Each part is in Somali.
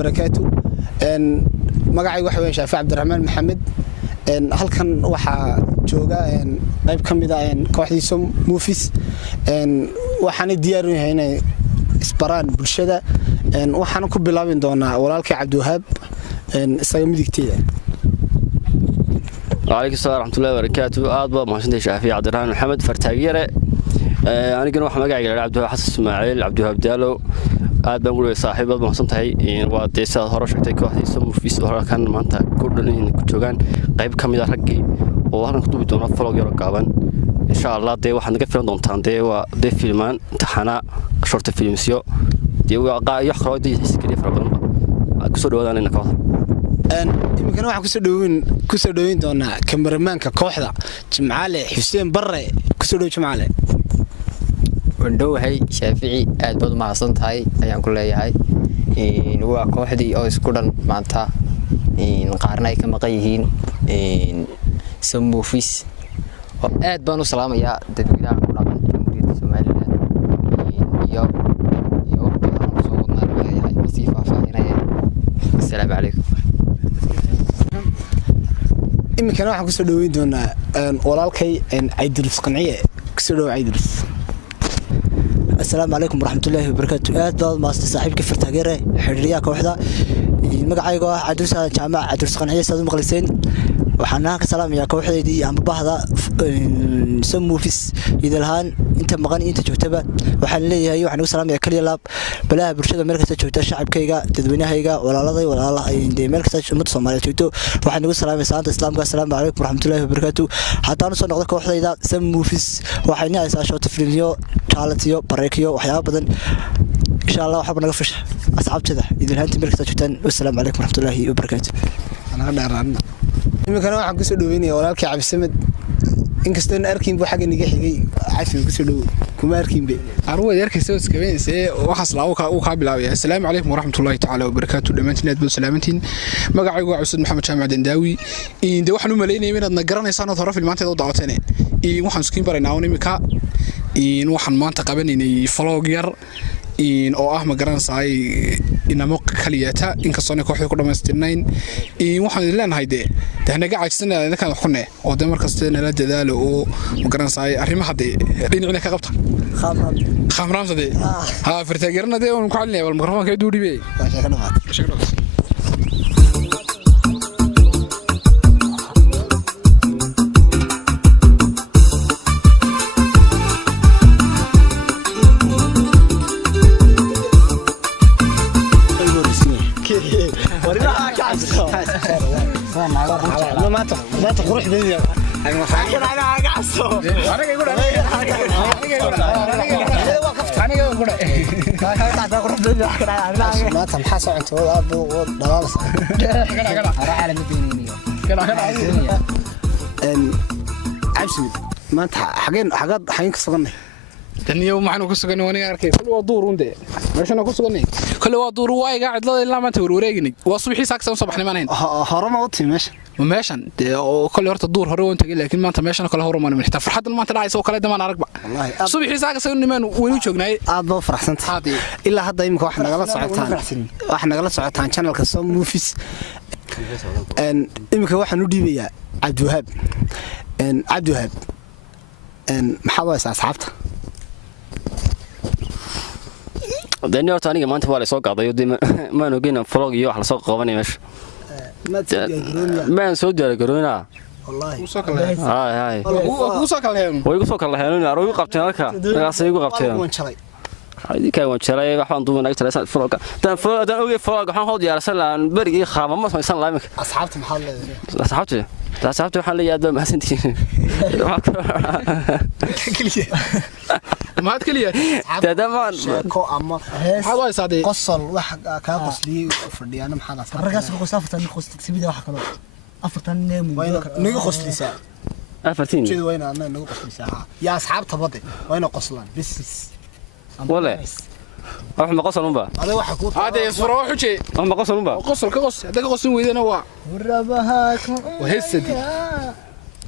وبركاته magacaygu waxa weeye Shaafi Cabdiraxmaan Maxamed halkan waxa jooga qayb kamid ah kooxdii Sommovies waxaan diyaar u yahay inay isbaraan bulshada waxaan ku bilaabin doonaa walaalkay Cabdiwahaab isaga midigteeda وعليكم السلام ورحمة الله وبركاته أضبط محسن شافي عبد الرحمن محمد فرتاجيرة أنا كنا واحد مقاعد على عبد الوهاب حسن إسماعيل عبد الوهاب دالو أد بنقول صاحب أضبط محسن تهي وديسا هرش عتيك واحد يسمو في سهرة كان مانتا كلنا كتوجان قريب كم إذا رجي وأنا كنت بدون أفضل يا رجابان إن شاء الله ده واحد نقفل دون تان ده وده فيلمان امتحانا شرط فيلم سيو ده وقع يخرج دي سكري فربنا كسر ولا أنا نكاث يمكن waxaan ku soo dhaweyn doonaa kameramaanka kooxda Jimcaale Xuseen Barre ku soo dhaw Jimcaale wandhowahay Shaafici aad baad ma xasan tahay ayaan ku leeyahay waa kooxdii oo isku dhan maanta qaarna ay ka maqan yihiin Sommovies aad baan u salaamayaa dadweynaha ku dhaqan Jamhuuriyadda Soomaaliland iyo waxaan soo wadnaa leeyahay si faahfaahinaya assalaamu calaykum يمكن واحد كسر دوين دونا ولالكي عيدرس قنعية كسر دو عيدرس السلام عليكم ورحمة الله وبركاته أهلا ما صاحب كيف تاجره حرية كوحدة المقعد عدرس جامعة عدرس قنعية استاذ مخلصين وحناك سلام يا كوحدة دي عم ببعضها Sommovies إذا الهان أنت مغني أنت جوتبه وحنلي هي وحنقول سلام يا كل يلاب بلا برشة مركز جوتة شعب كيجا تدوينها هيجا ولا لضي ولا الله دي مركز متصمم على جوتو وحنقول سلام يا سلام السلام السلام عليكم ورحمة الله وبركاته حتى نوصل نقطة كوحدة إذا Sommovies وحنا إذا شو تفرينيو تعالتيو بريكيو وحياة بدن إن شاء الله وحبنا نقفش أصعب كذا إذا الهان مركز جوتة والسلام عليكم ورحمة الله وبركاته أنا قاعد يمكن واحد كسر دويني ولالكي عبد السمد inkastoo in arkin buu xaga niga xigay caafimaad ku soo dhaw kuma arkin be arwada yarkay soo iskabeensay waxaas laaw ka bilaabay assalaamu calaykum waraxmatullaahi ta'ala wa barakaatu dhamaantiin aad buu salaamantiin magacaygu waa Cusud Maxamed Jaamac Dendaawi de waxaan u maleynayay inaad na garanaysaan hore filmaanteeda u daawateen waxaan isku baraynaa imika waxaan maanta qabanaynay vlog yar oo ah ma garanayay inamo kaliyata in ka soo kooxda ku dhameystirnayn waxaan leenahay dahnaga caajisanahay dadka xunne oo de markasta nala dadaalo oo ma garanayay arrimaha dhinacina ka qabta khamraamsade ha fartaageerna oo ku xalinay wal mikrofoonka duu dhibay ما تقروح بيا انا قاعصو انا يقول ما تمحس انت ابو دلالس عالم الدينيه عبسي ما انت حاجين كسغني تنيو معنا كسغني وانا اركي كل ودور ونده ماشنا كسغني كل ودور واي قاعد لا ما توروريغني وصبحي ساكسن صباحني ما نين هرما وطي ماشي وماشان كل horta duur hore oo intagay laakiin maanta meeshan kala hormaan ma xita farxad maanta dhacay soo kala damaan aragba wallahi subaxii saaga niman waynu joognay aad baa faraxsantahay ilaa hadda imika wax nagala socotaan channelka Sommovies imika waxaan u dhiibayaa Cabdiwahaab maxaa waa asxaabta دنيا تاني ما أنت ولا سوق عضيو ما نوجينا فلوق يوح لسوق قواني مش ما نسود على كورونا والله هاي وسوق لهم ويقصوك الله هنا روي قبتين لك راسي قبتين هذه كان وشراي waxaan duubnaa agta froga tan froga oge froga waxaan hod yaarsan laan bari qaama ma samaysan laa imika asxaabta maxaa leedahay asxaabta waxaan leeyahay ma hasantiin ما كليه تمام كو اما حواي صادي قصل wax ka qosliyo fadhiyana maxaa ragaas ku saaftan qostig sibida wax kale afartan neemo niga qoslisa afartin jid wayna naga qoslisa ya asxaabta bade wayna qoslaan bis ولا أروح مقصر نبا هذا واحد كوت هذا يصفر واحد شيء أروح مقصر نبا قصر كقص هذا قص ويدنا وا وربهاك وهسدي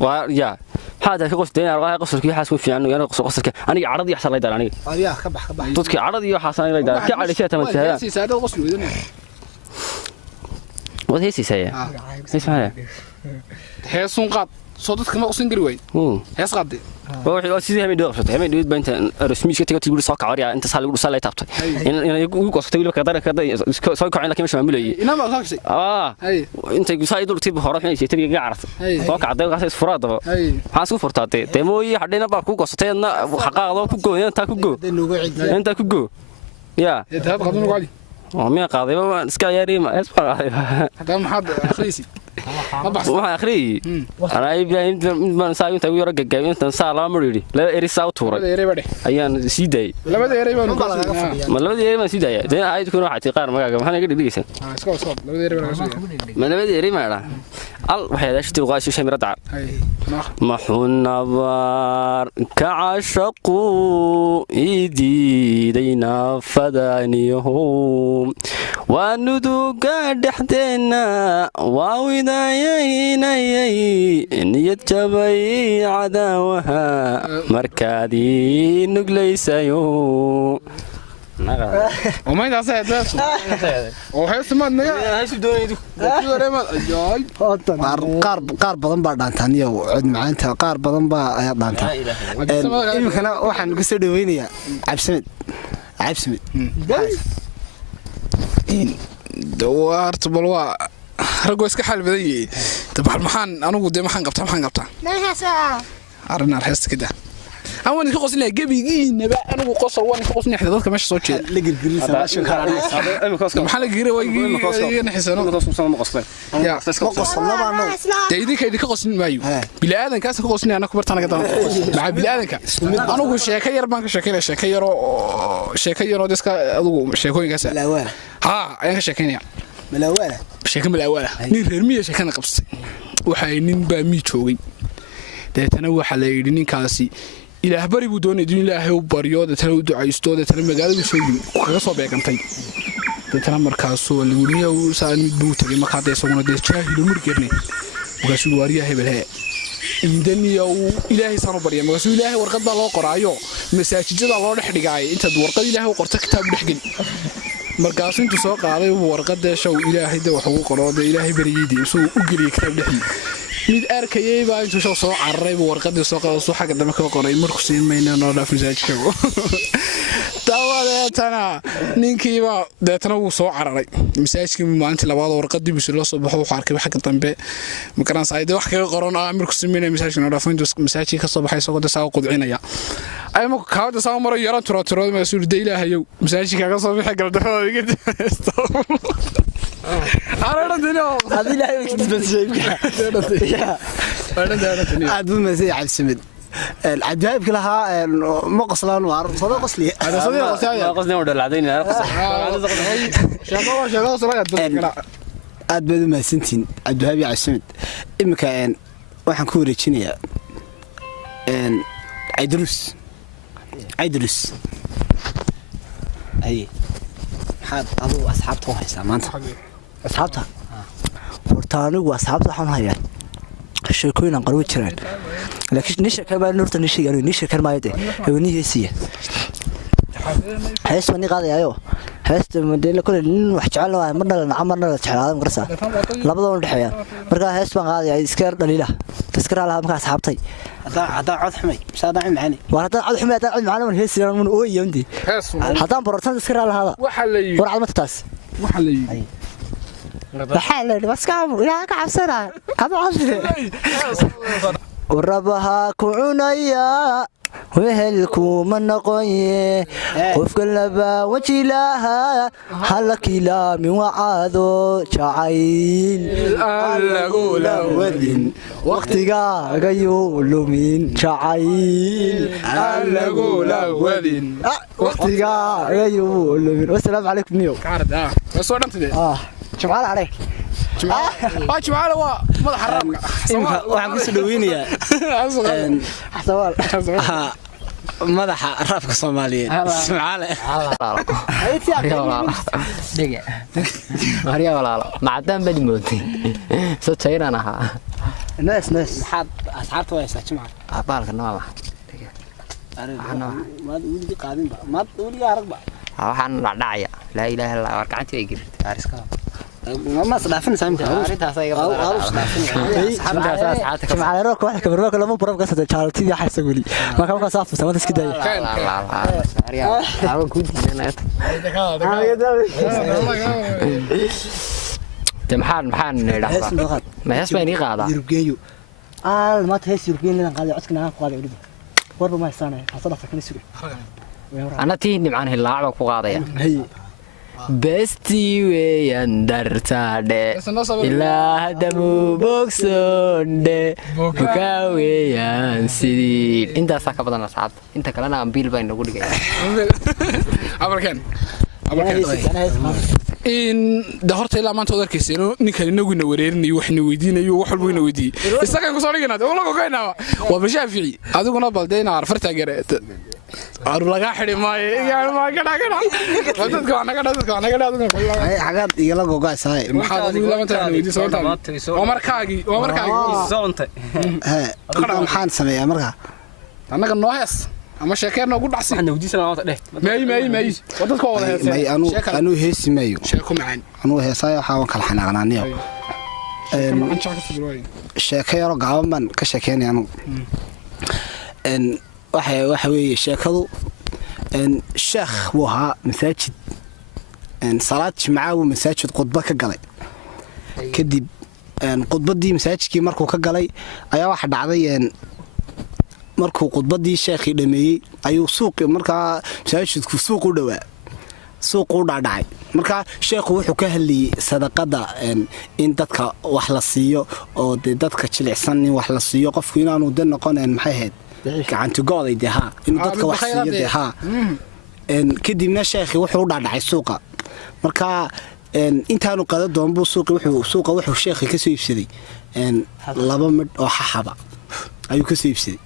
ويا هذا كقص دينا راه قصر كي حاسس في عنه يعني قصر أنا عرضي يحصل لي دار أنا يا كبح تذكر عرضي يحصل لي دار كي على شيء تمام هذا قص ويدنا wad heesiisa ya heesmaa heesun qaad soo dadka ma usan gari way hees qaad oo sidii hamay dhaqsatay hamay dhid baynta rasmiiska tagay tigul soo kacariya inta saal ugu salay taabtay in ugu qostay wili ka daraka soo kacay laakiin ma maamulayay inama soo inta gu saayid urtib hore waxay tiriga gaartay soo kacday kaas isfuraadaba waxaan soo furtaatay deemooyi hadhayna baa ku qostay xaqaaqdo ku gooyay inta ku goo ya dad qadun wali ومين قاضي ما سكايري ما اسمع هذا محد اخريسي ما اخري انا ابراهيم ما سايو انت ويرا غغاي انت سالا مريدي لا اري ساو تورا ايان سيداي labada eray baan ma labada eray ma sidaaya dee ay ku waxay qaar magaga maxana iga dhigaysan iska labada eray baan soo ma labada eray ma dhaa al waxay daashtii ugaasho shamira dac ma xunna bar ka ashaqu ididayna fadaniyo wanuduga dhaxdeena waawidayay niyad jabay cadaawaha markaadii nuglaysayo وما يدا سيد oo hees ma naga hees doonaydu qaar badan baa dhaantaan iyo cod macaanta qaar badan baa ayaa dhaantaan imkana waxaan ku soo dhaweynayaa cabsimed دوارت بلوا رجو اسك حال بدي طبعا maxaan anigu de maxaan qabtaa arna hees kida أنا كي قصني جبيجين بقى أنا وقصر وأنا كي قصني إحدى ذلك ماشي صوت شيء. لقي الجريسة ماشي كارا. محل الجري ويجي نحسنه. مقصلين. يا مقصل لا بعنا. تيجي كي قصني مايو. بلا آذن كاس قصني أنا كبرت أنا كده. مع بلا آذن كاس. أنا وش شكاير بانك شكاير وديسك أدو شكاير كاس. الأول. ها أنا شكاير. الأول. شكاير الأول. نيرمية شكاير قبض. وحينين بميتشوي. ده تنوع على يدين كاسي. إلى هبري بدون الدين الله هو بريود تلو دعيستو ده تلو مجال بسوي كقصة بيكنتي ده تلو مركزو اللي وسان بوت اللي ما خاطر يسوونه ده شاهد المركرني وقاسو واريه هبلها إندني أو إلهي صانو بريه وقاسو إلهي ورقد الله قرأيو مساجد الله نحرقاي أنت ورقد إلهي وقرت كتاب نحقن مركزو أنت سوق عليه ورقد ده شو إلهي ده وحقوق قرأ ده إلهي بريدي سو أجري كتاب نحقن mid arkayay baa intuu soo carray warqadii soo qaado soo xagga dama ka qoray markuu siinmayna noo dhaaf masaajidka tawadeetana ninkii baa deetana uu soo cararay masaajidkii maalintii labaad warqadii bisu loo soo baxo wuxuu arkay xagga dambe markaan saayday wax kaga qoran markuu siinmayna masaajidka noo dhaaf intuu masaajidka ka soo baxay soo saa qudcinaya ay ma kaawada saa maro yaran turo masuul deeylaahayo masaajidka ka soo bixay galdaro iga deesto أنا ردنا. هذه لا يمكن تسويها. عاد بمزي على السمد. العجائب كلها مقصلان وعرض صدق قصلي. هذا صدق قصلي ولا العادين شغال صراحة. عاد بدو ما سنتين الذهبي على السمد. إما كان واحد كوري تشينيا. عيدروس. أي. حاب أبو أصحابته هاي سامانته. أصحابته ورتاني وأصحابته حن هاي الشركوين قروي ترين لكن نشر كمان نورت نشر يعني نشر كمان ما يدي هو نيسية حس مني قاضي أيوه حس مدينة كل واحد شعله مرنا نعمرنا شعله مقرصة لا بدون الحياة مركا حس من قاضي يسكر دليله تذكر على مكان أصحابتي هذا عاد حمي مش هذا عم معاني وهذا عاد حمي هذا عاد معنا من هيسي من أوي يمدي هذا برتان تذكر على هذا وحلي ورا ما تتاس وحلي بحال بس كام لا كعسنا هذا عصر وربها كعنيا وهلكو من نقيه قف كلبا وجلها هلك لا من وعادو شعيل ألقول ودين وقتها غيول من شعيل ألقول ودين وقتها غيول من والسلام عليكم نيو كارد بس ورنت دي شمعال عليك شمعال هو ماذا حرامك waxaan ku soo dhaweynayaa xasawaal madaxa raafka Soomaaliyeed Ismaale Maria walaalo macdan bad mootay soo tayrana ha naas maxaad asxaabta way saacimay baalka noo wax maad wili qaadin ba maad wili arag ba waxaan la dhacaya la ilaaha illa warkaantii ay girtay ariska ما صدافن سامتها arrintaas ay asxaabta معنا روك واحد كبر روك لما برب قصة شارتي يا حسن ولي ما كان صافي سما تسكت maxaan idhaahdaa ma hees baan ii qaadaa يربجيو ما تهيس يربجين لنا قاعد عسكنا هاك قاعد يقول ورب ما يسانه حصل فكني سوي ana tii nimcaan hilaacba ku qaadaya هي bestii weeyaan dartaadhe ilaa hadda muu bogsoondhe bukaa weeyaan sidii intaasaa ka badan asxaabta inta kalena ambiil baa inagu dhigaya abarkan in da horta ilaa maanta wada arkayseeno ninkan inaguna wareerinayo waxna weydiinayo wax walba ina weydiiyey isaga ku soo dhiganaa oo lagu keenaa waa bashaafici adiguna baldeena arfarta gareet aru laga xiri maayo iyaan ma gada dadka anaga xagaad igala gogaasay maxaa ugu laamanta weydiisay oo markaagi soonta maxaan sameeyaa markaa anaga noo hees ama sheekeerna ugu dhacsi waxna weydiisana maanta dheh may wadadka wada heesay anu heesi mayo sheeko macaan anu heesay waxa aan kala xanaaqnaaniyo sheeko yaro gaaban baan ka sheekeynay anu waxa weeye sheekadu sheekh wuu ahaa masaajid salaad jimcaha wuu masaajid khudba ka galay kadib khudbadii masaajidkii markuu ka galay ayaa waxa dhacday markuu khudbadii sheekhii dhameeyey ayuu suuqi markaa masaajidku suuq u dhowaa suuq u dhacdhacay markaa sheekhu wuxuu ka hadlayay sadaqada in dadka wax la siiyo oo dadka jilicsan in wax la siiyo qofku inaanu de noqonayn maxay ahayd gacantigooday dee haa inuu dadka wax siiyo dee haa kadibna sheekhi wuxuu u dhacdhacay suuqa markaa intaanu qada doonbuu suuqa wuxuu sheekhi ka soo iibsaday 2 midh oo xaxaba ayuu ka soo iibsaday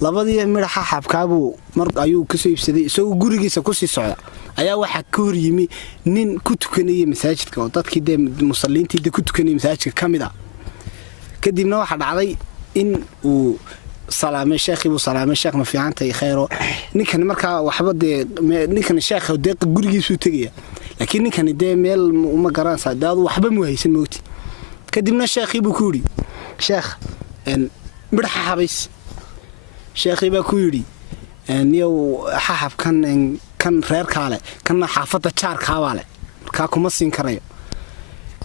2 midh xaxabkaabuu ayuu ka soo iibsaday isagoo gurigiisa ku sii socda ayaa waxa ka hor yimi nin ku tukanayay masaajidka oo dadkii de musalliintii ku tukanayay masaajidka kamida kadibna waxa dhacday in uu salaamay sheekhi buu salaamay sheekh ma fiicantay khayro ninkan markaa waxba de ninkan sheekh deeq gurigiisu tagaya laakiin ninkan de meel uma garanaysa daadu waxba mu haysan moogti kadibna sheekhi buu ku yiri sheekh midhaxa habays sheekhi baa ku yiri niyow xaxabkan kan reer kaale kana xaafada jaar kaabale marka kuma siin karayo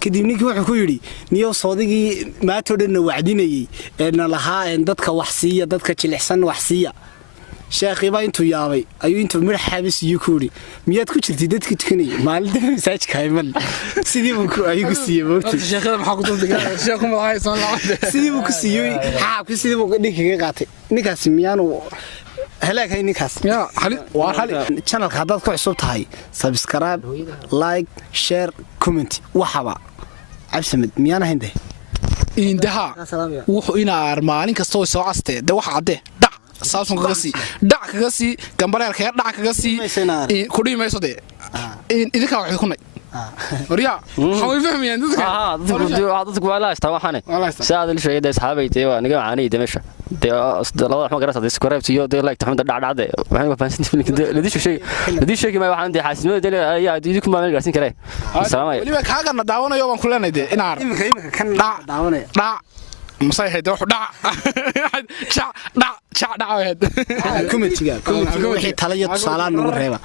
kadib ninkii wuxuu ku yiri niyow soodigii maato dhan wacdinayay lahaa dadka wax siiya dadka jilicsan wax siiya sheekhi baa intuu yaabay ayuu intuu midhax xabis iyo ku yiri miyaad ku jirtay dadkii tukanayay maalinta masaajidka ayman sidii uu ayuu siiyay moogtay sheekada maxaa ku duldigaa sheekhu ma haysan laacad sidii uu ku siiyay xaabkii sidii uu dhigiga qaatay ninkaas miyaanu هلاك نيكاس يا حلي وحلي channel هذا ku cusub tahay subscribe like share comment waxaba absamed miyana hinde indaha wuxuu ina armaalin kasto soo castay da wax cadde dhac saabsan kaga sii gambareelka dhac kaga sii ku dhimayso de idinka wax ku nay وريا حوي فهمي انت dadku waa la istaa waxane saadil sheegay asxaabaytay waa niga caanay demasha labada wax ma garasay subscribe iyo like taxmada dhacdhacde waxaan ma fahansin ladii sheegay ma waxaan dii xaasinimada ayaa idinku ma meel gaarsin karay salaamay waliba kaaga na daawanayo waan ku leenahay de inaar imika kan daawanaya dhac masay hayda wax dhac wahed commentga wixii tala iyo tusaalaha nagu reeba